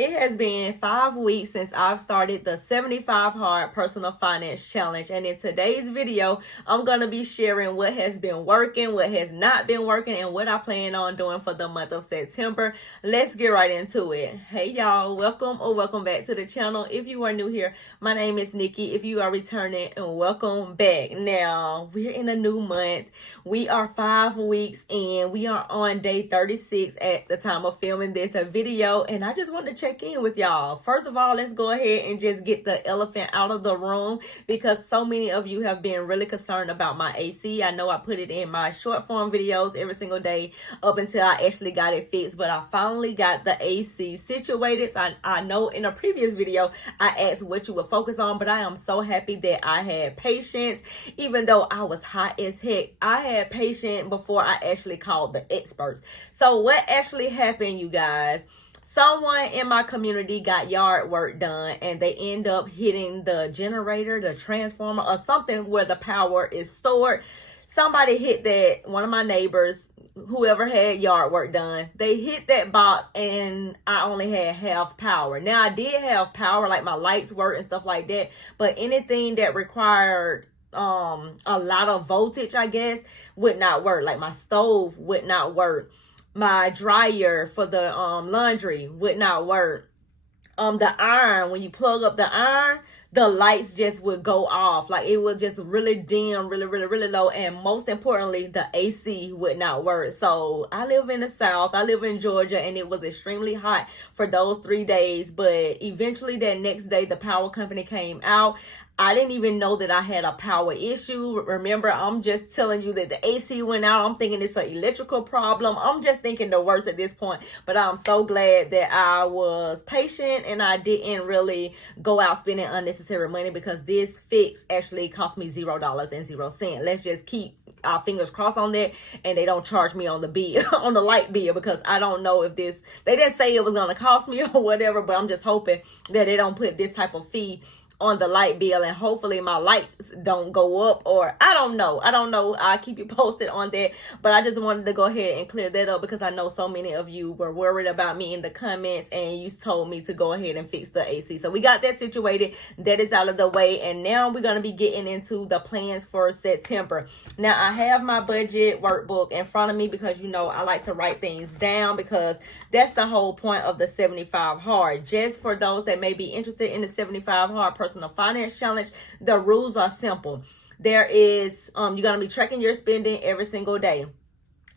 It has been 5 weeks since I've started the 75 Hard Personal Finance Challenge. And in today's video, I'm going to be sharing what has been working, what has not been working, and what I plan on doing for the month of September. Let's get right into it. Hey y'all, welcome back to the channel. If you are new here, my name is Nikki. If you are returning, and welcome back. Now, we're in a new month. We are 5 weeks in. We are on day 36 at the time of filming this video. And I just want to check in with y'all. First of all, let's go ahead and just get the elephant out of the room, because so many of you have been really concerned about my AC. I know I put it in my short form videos every single day up until I actually got it fixed, but I finally got the AC situated. So I know in a previous video I asked what you would focus on, but I am so happy that I had patience. Even though I was hot as heck, I had patience before I actually called the experts. So what actually happened, you guys? Someone in my community got yard work done and they end up hitting the generator, the transformer, or something where the power is stored. Somebody hit that, one of my neighbors, whoever had yard work done, they hit that box and I only had half power. Now I did have power, like my lights work and stuff like that, but anything that required a lot of voltage, I guess, would not work. Like my stove would not work. My dryer for the laundry would not work. The iron, when you plug up the iron, the lights just would go off. Like it would just really dim, really low. And most importantly, the AC would not work. So I live in the South. I live in Georgia, and it was extremely hot for those 3 days. But eventually that next day, the power company came out. I didn't even know that I had a power issue. Remember, I'm just telling you that the AC went out. I'm thinking it's an electrical problem. I'm just thinking the worst at this point. But I'm so glad that I was patient and I didn't really go out spending unnecessary money, because this fix actually cost me $0.00. Let's just keep our fingers crossed on that, and they don't charge me on the bill, on the light bill, because I don't know if this, they didn't say it was going to cost me or whatever, but I'm just hoping that they don't put this type of fee on the light bill, and hopefully my lights don't go up, or I don't know. I'll keep you posted on that, but I just wanted to go ahead and clear that up, because I know so many of you were worried about me in the comments, and you told me to go ahead and fix the AC. So we got that situated. That is out of the way, and now we're going to be getting into the plans for September. Now I have my budget workbook in front of me, because you know I like to write things down, because that's the whole point of the 75 Hard. Just for those that may be interested in the 75 Hard Personal Finance Challenge, the rules are simple. There is you're going to be tracking your spending every single day.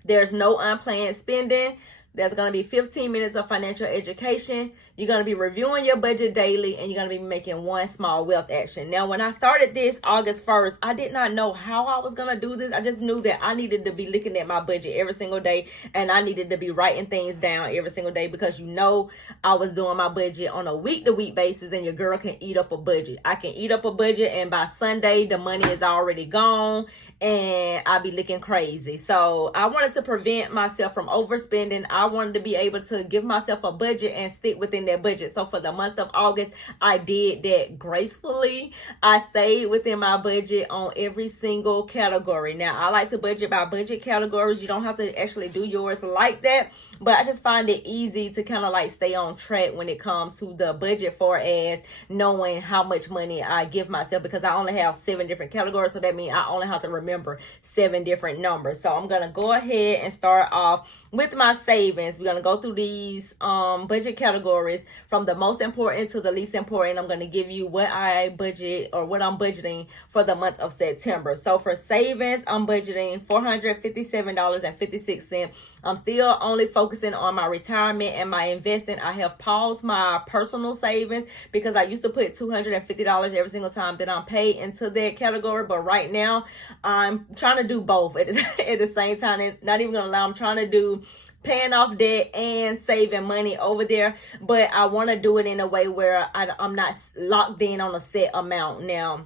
There's no unplanned spending. There's going to be 15 minutes of financial education. You're going to be reviewing your budget daily, and you're going to be making one small wealth action. Now, when I started this August 1st, I did not know how I was going to do this. I just knew that I needed to be looking at my budget every single day, and I needed to be writing things down every single day, because you know I was doing my budget on a week-to-week basis, and your girl can eat up a budget. I can eat up a budget, and by Sunday, the money is already gone, and I'll be looking crazy. So I wanted to prevent myself from overspending. I wanted to be able to give myself a budget and stick within that budget. So for the month of August, I did that gracefully. I stayed within my budget on every single category. Now, I like to budget by budget categories. You don't have to actually do yours like that, but I just find it easy to kind of like stay on track when it comes to the budget, for as knowing how much money I give myself, because I only have 7 different categories. So that means I only have to remember 7 different numbers. So I'm going to go ahead and start off with my savings. We're going to go through these budget categories from the most important to the least important. I'm going to give you what I budget, or what I'm budgeting for the month of September. So for savings, I'm budgeting $457.56. I'm still only focusing on my retirement and my investing. I have paused my personal savings, because I used to put $250 every single time that I'm paid into that category. But right now, I'm trying to do both at the same time. And not even going to lie, I'm trying to do paying off debt and saving money over there, but I want to do it in a way where I'm not locked in on a set amount. Now,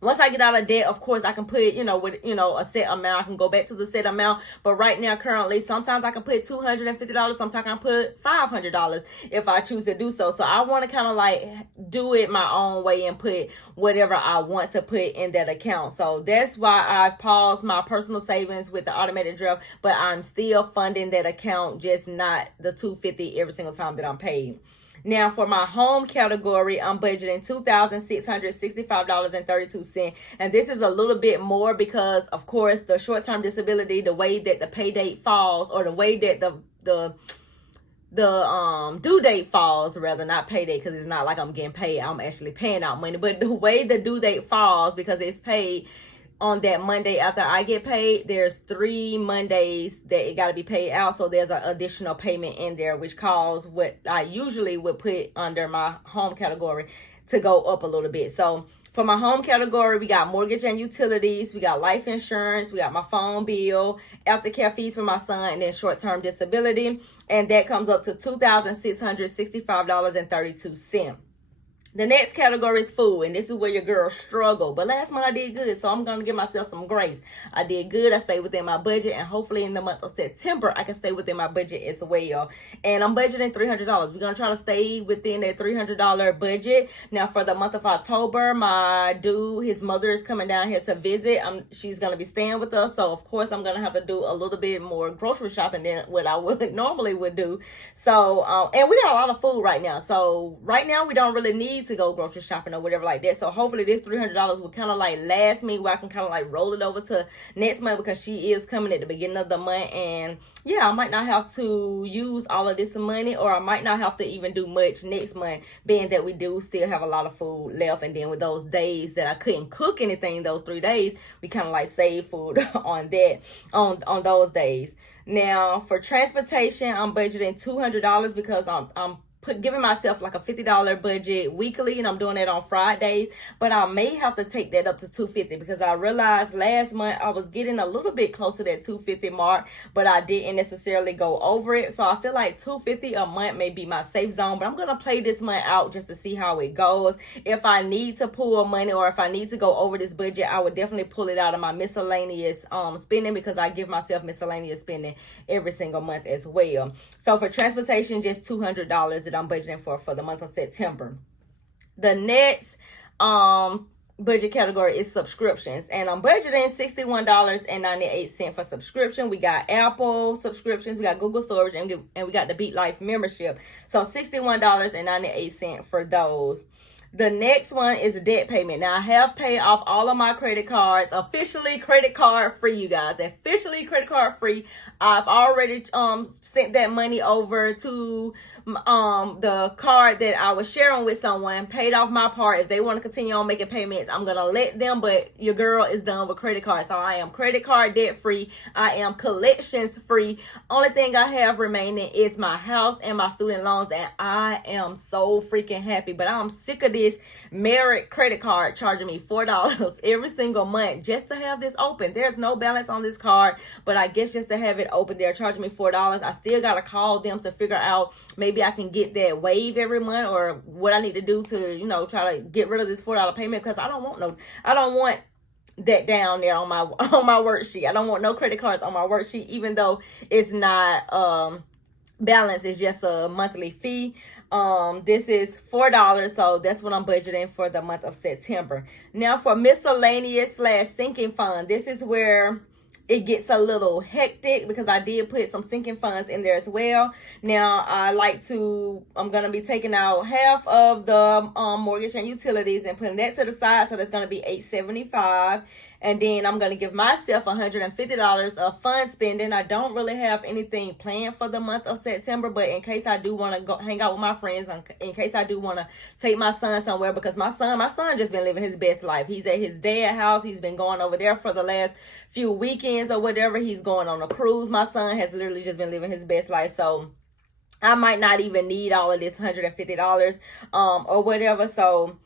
once I get out of debt, of course, I can put, with, a set amount. I can go back to the set amount. But right now, currently, sometimes I can put $250. Sometimes I can put $500 if I choose to do so. So I want to kind of like do it my own way and put whatever I want to put in that account. So that's why I've paused my personal savings with the automated draft. But I'm still funding that account, just not the $250 every single time that I'm paid. Now, for my home category, I'm budgeting $2,665.32. And this is a little bit more because, of course, the short-term disability, the way that the pay date falls, or the way that the due date falls, rather, not pay date, because it's not like I'm getting paid, I'm actually paying out money, but the way the due date falls, because it's paid on that Monday after I get paid, there's 3 Mondays that it got to be paid out. So there's an additional payment in there, which caused what I usually would put under my home category to go up a little bit. So for my home category, we got mortgage and utilities, we got life insurance, we got my phone bill, aftercare fees for my son, and then short-term disability. And that comes up to $2,665.32. The next category is food, and this is where your girl struggled. But last month I did good, so I'm going to give myself some grace. I did good. I stayed within my budget, and hopefully in the month of September, I can stay within my budget as well. And I'm budgeting $300. We're going to try to stay within that $300 budget. Now, for the month of October, my dude, his mother is coming down here to visit. She's going to be staying with us, so of course I'm going to have to do a little bit more grocery shopping than what I would normally do. So, and we got a lot of food right now. So right now we don't really need to go grocery shopping or whatever like that. So hopefully this $300 will kind of like last me, where I can kind of like roll it over to next month, because she is coming at the beginning of the month. And yeah, I might not have to use all of this money, or I might not have to even do much next month, being that we do still have a lot of food left. And then with those days that I couldn't cook anything, those 3 days, we kind of like save food on on those days. Now, for transportation, I'm budgeting $200 because I'm giving myself like a $50 budget weekly, and I'm doing that on Fridays. But I may have to take that up to $250, because I realized last month I was getting a little bit close to that $250 mark, but I didn't necessarily go over it. So I feel like $250 a month may be my safe zone, but I'm gonna play this month out just to see how it goes. If I need to pull money, or if I need to go over this budget, I would definitely pull it out of my miscellaneous spending, because I give myself miscellaneous spending every single month as well. So for transportation, just $200 that I'm budgeting for the month of September. The next budget category is subscriptions, and I'm budgeting $61.98 for subscription. We got Apple subscriptions, we got Google storage, and we got the Beat Life membership. So $61.98 for those. The next one is debt payment. Now, I have paid off all of my credit cards, officially credit card free, you guys. Officially credit card free. I've already sent that money over to the card that I was sharing with someone, paid off my part. If they want to continue on making payments, I'm going to let them, but your girl is done with credit cards. So I am credit card debt free. I am collections free. Only thing I have remaining is my house and my student loans, and I am so freaking happy. But I'm sick of this Merit credit card charging me $4 every single month just to have this open. There's no balance on this card, but I guess just to have it open, they're charging me $4. I still got to call them to figure out maybe I can get that waive every month, or what I need to do to, try to get rid of this $4 payment, because I don't want that down there on my worksheet. I don't want no credit cards on my worksheet, even though it's not balance, is just a monthly fee. This is $4, so that's what I'm budgeting for the month of September. Now for miscellaneous / sinking fund, this is where it gets a little hectic, because I did put some sinking funds in there as well. Now I'm going to be taking out half of the mortgage and utilities and putting that to the side, so that's going to be $875. And then I'm going to give myself $150 of fun spending. I don't really have anything planned for the month of September, but in case I do want to go hang out with my friends, in case I do want to take my son somewhere, because my son just been living his best life. He's at his dad's house. He's been going over there for the last few weekends or whatever. He's going on a cruise. My son has literally just been living his best life. So I might not even need all of this $150 or whatever. So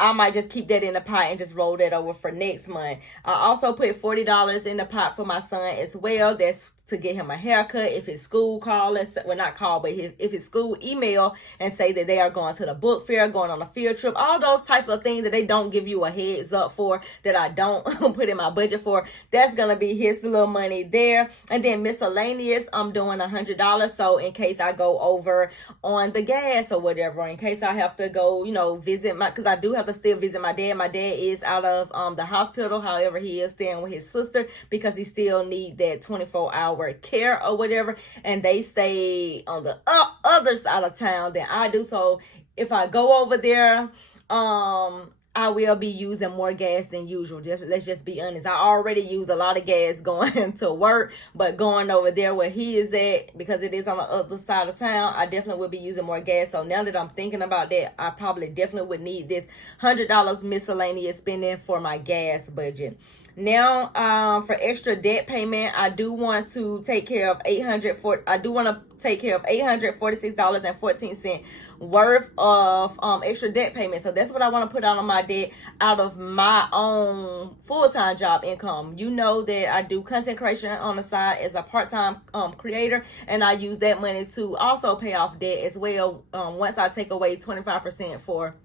I might just keep that in the pot and just roll that over for next month. I also put $40 in the pot for my son as well. That's to get him a haircut. If his school if his school email and say that they are going to the book fair, going on a field trip, all those type of things that they don't give you a heads up for, that I don't put in my budget for, that's going to be his little money there. And then miscellaneous, I'm doing $100. So in case I go over on the gas or whatever, or in case I have to go, visit because I do have to still visit my dad. My dad is out of the hospital. However, he is staying with his sister because he still need that 24-hour work care or whatever, and they stay on the other side of town than I do. So if I go over there, I will be using more gas than usual. Let's just be honest. I already use a lot of gas going to work, but going over there where he is at, because it is on the other side of town, I definitely will be using more gas. So now that I'm thinking about that, I probably definitely would need this $100 miscellaneous spending for my gas budget. Now, for extra debt payment, I do want to take care of $846.14 worth of extra debt payment. So that's what I want to put out on my debt out of my own full-time job income. You know that I do content creation on the side as a part-time creator, and I use that money to also pay off debt as well, once I take away 25% for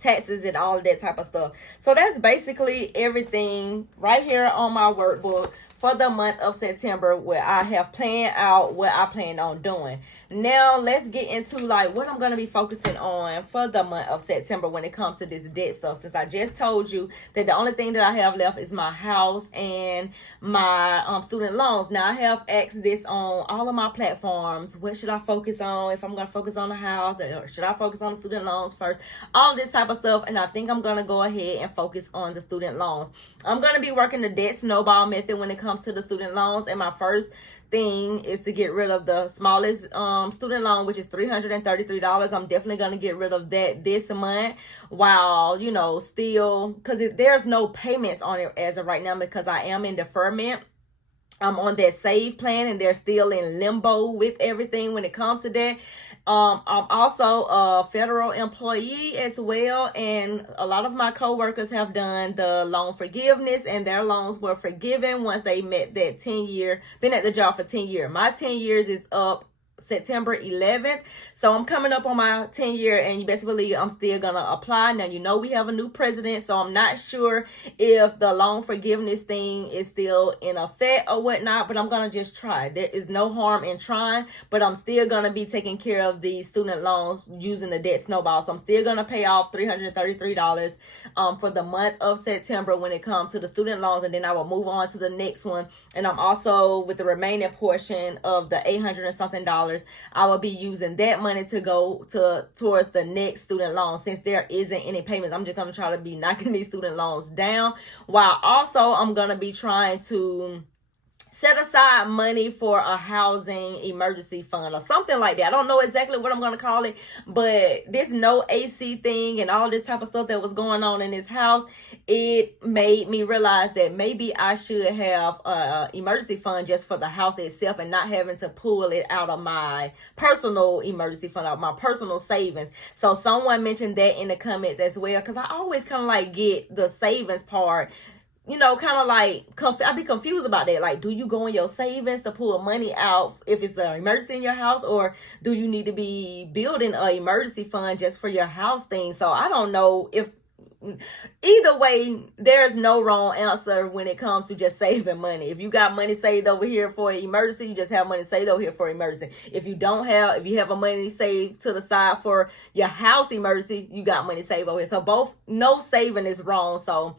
taxes and all of that type of stuff. So that's basically everything right here on my workbook for the month of September, where I have planned out what I plan on doing. Now let's get into like what I'm going to be focusing on for the month of September when it comes to this debt stuff, since I just told you that the only thing that I have left is my house and my student loans. Now I have asked this on all of my platforms, what should I focus on, if I'm going to focus on the house or should I focus on the student loans first, all this type of stuff. And I think I'm going to go ahead and focus on the student loans. I'm going to be working the debt snowball method when it comes to the student loans, and my first thing is to get rid of the smallest student loan, which is $333. I'm definitely going to get rid of that this month, while, you know, still, because there's no payments on it as of right now, because I am in deferment. I'm on that save plan, and they're still in limbo with everything when it comes to that. I'm also a federal employee as well, and a lot of my coworkers have done the loan forgiveness, and their loans were forgiven once they met that 10-year, been at the job for 10 years. My 10 years is up September 11th. So I'm coming up on my 10-year, and you best believe I'm still going to apply. Now, you know, we have a new president, so I'm not sure if the loan forgiveness thing is still in effect or whatnot, but I'm going to just try. There is no harm in trying, but I'm still going to be taking care of the student loans using the debt snowball. So I'm still going to pay off $333 for the month of September when it comes to the student loans, and then I will move on to the next one. And I'm also, with the remaining portion of the $800 and something, I will be using that money to go towards the next student loan. Since there isn't any payments, I'm just going to try to be knocking these student loans down, while also I'm going to be trying to set aside money for a housing emergency fund or something like that. I don't know exactly what I'm going to call it, but this no AC thing and all this type of stuff that was going on in this house, it made me realize that maybe I should have a emergency fund just for the house itself, and not having to pull it out of my personal emergency fund, out of my personal savings. So someone mentioned that in the comments as well, because I always kind of like get the savings part, you know, kind of like, I'd be confused about that. Like, do you go in your savings to pull money out if it's an emergency in your house, or do you need to be building an emergency fund just for your house thing? So I don't know if, either way, there's no wrong answer when it comes to just saving money. If you got money saved over here for an emergency, you just have money saved over here for an emergency. If you have a money saved to the side for your house emergency, you got money saved over here. So no saving is wrong. So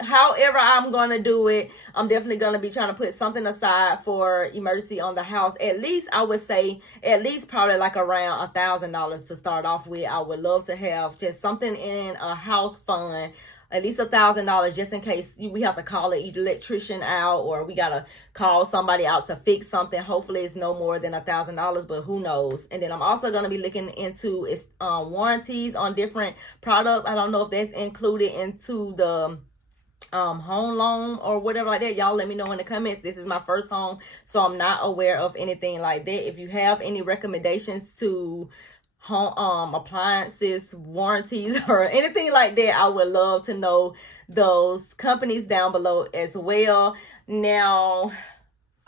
however I'm going to do it, I'm definitely going to be trying to put something aside for emergency on the house. At least, I would say, at least probably like around $1,000 to start off with. I would love to have just something in a house fund, at least $1,000, just in case we have to call an electrician out, or we got to call somebody out to fix something. Hopefully it's no more than $1,000, but who knows. And then I'm also going to be looking into warranties on different products. I don't know if that's included into the home loan or whatever like that. Y'all let me know in the comments. This is my first home, so I'm not aware of anything like that. If you have any recommendations to home appliances warranties or anything like that, I would love to know those companies down below as well. Now,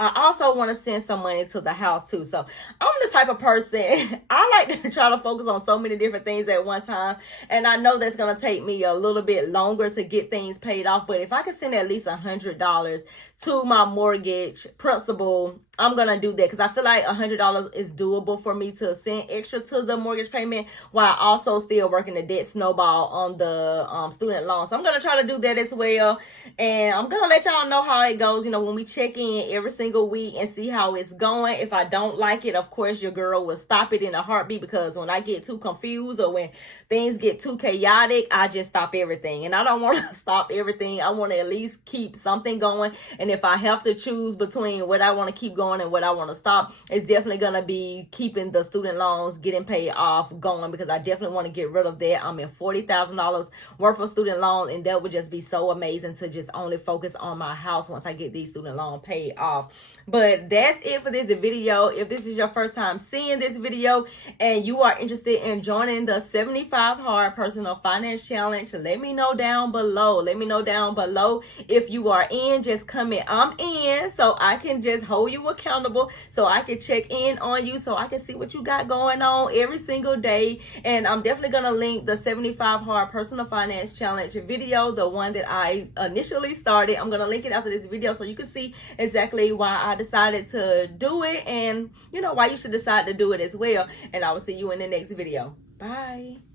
I also want to send some money to the house too. So I'm the type of person, I like to try to focus on so many different things at one time. And I know that's going to take me a little bit longer to get things paid off. But if I could send at least $100 to my mortgage principal, I'm gonna do that because I feel like $100 is doable for me to send extra to the mortgage payment while also still working the debt snowball on the student loan. So I'm gonna try to do that as well, and I'm gonna let y'all know how it goes, you know, when we check in every single week and see how it's going. If I don't like it, of course your girl will stop it in a heartbeat, because when I get too confused or when things get too chaotic, I just stop everything. And I don't want to stop everything. I want to at least keep something going. And if I have to choose between what I want to keep going and what I want to stop, it's definitely going to be keeping the student loans getting paid off going, because I definitely want to get rid of that. I'm in $40,000 worth of student loans, and that would just be so amazing to just only focus on my house once I get these student loans paid off. But that's it for this video. If this is your first time seeing this video and you are interested in joining the 75 Hard Personal Finance Challenge, let me know down below. Let me know down below if you are in. Just comment I'm in, so I can just hold you accountable, so I can check in on you, so I can see what you got going on every single day. And I'm definitely gonna link the 75 Hard Personal Finance Challenge video, the one that I initially started. I'm gonna link it after this video so you can see exactly why I decided to do it, and you know why you should decide to do it as well. And I will see you in the next video. Bye.